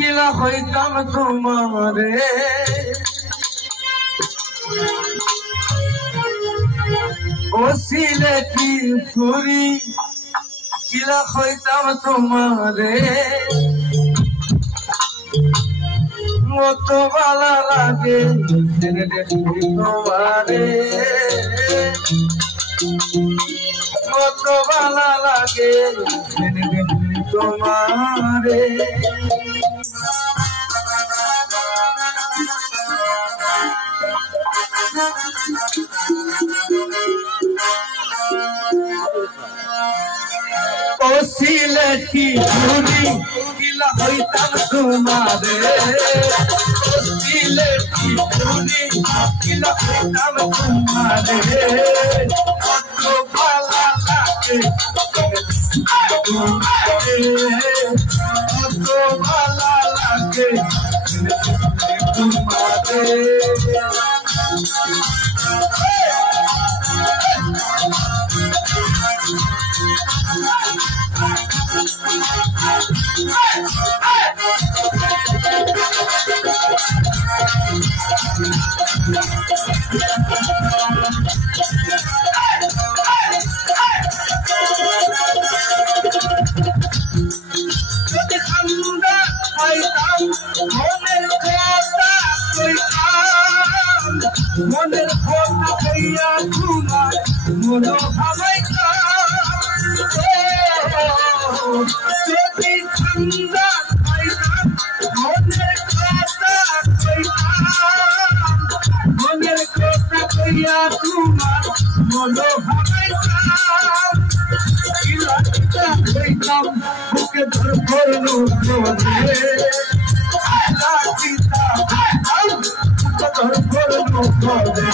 কিলা হইতাম তোমারে ও সিলেটি ফুরি কিলা হইতাম তোমারে মত ভালো লাগে তোমারে মত ভালো লাগে তোমারে ও সিলেটি ফুরি কিলা হইতাম তোমারে ও সিলেটি ফুরি কিলা হইতাম তোমারে কত ভালো লাগে তোমারে কত ভালো লাগে তোমারে যদি ঠান্ডা পাইতাম মনের কথা কইতাম মনের কথা হইয়া তোমার মনো ভাবাইতাম যদি ঠান্ডা পাইতাম মনের কথা কইতাম মনের কথা কইয়া তোমার মনো ভাবাইতাম কিলা কিলা হইতাম বুকে ধর করলু তোরে কিলা কিলা হইতাম বুকে ধর করলু তোরে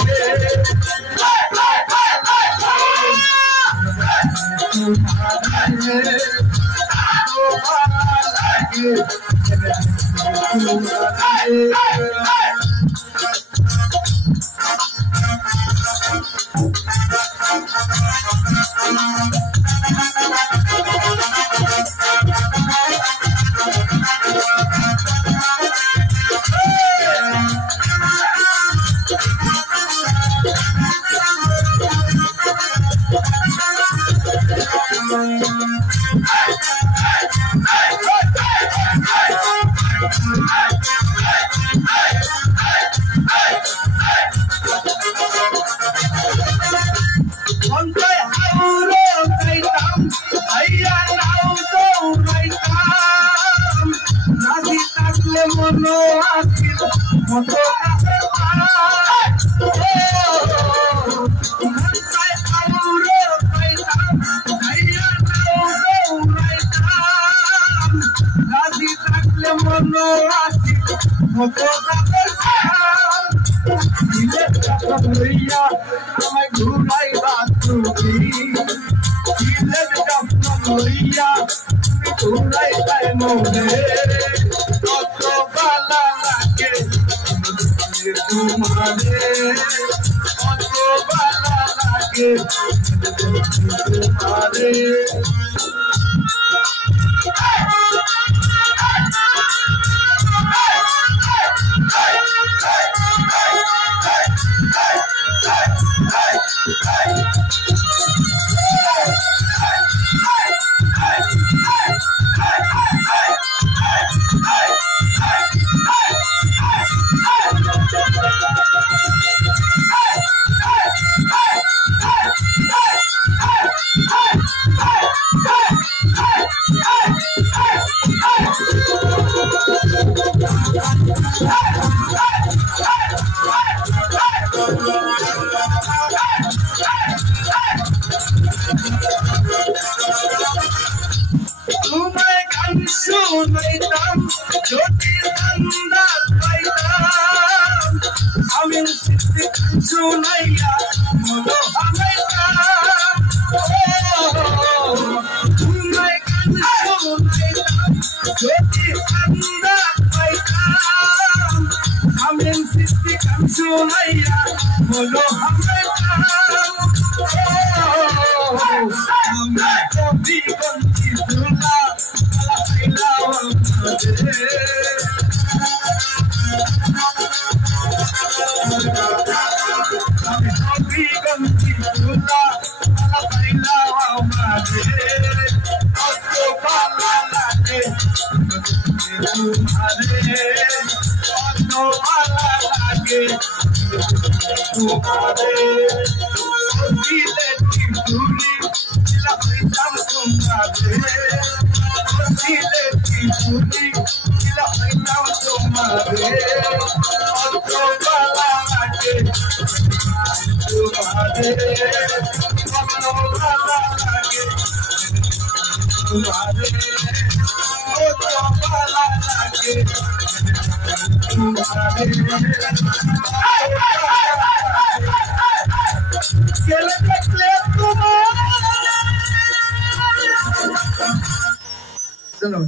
মনো আসিল মতো মনো আসিল মতো লইয়া আমায় ঘুরাইবা তুমি লইয়া তুমি ঘুরাইবাই মনে কত ভালো লাগে তোমারে কত ভালো লাগে তোমারে তোমায় গান শুনাইতাম যদি ঠান্ডা পাইতাম আমি শুনাইয়া মনো ভাবাইতাম তোমায় গান শুনাইতাম যদি ঠান্ডা পাইতাম আমি গান শুনাইয়া মনো ভাবাইতাম I'm तुम्हारे तो वाला लागे तुम्हारे चूड़ी लखनऊ तुम्हारे चूड़ी लखनऊ तुम्हारे तो वाला लागे तुम्हारे तो वाला लागे तुम्हारे चलो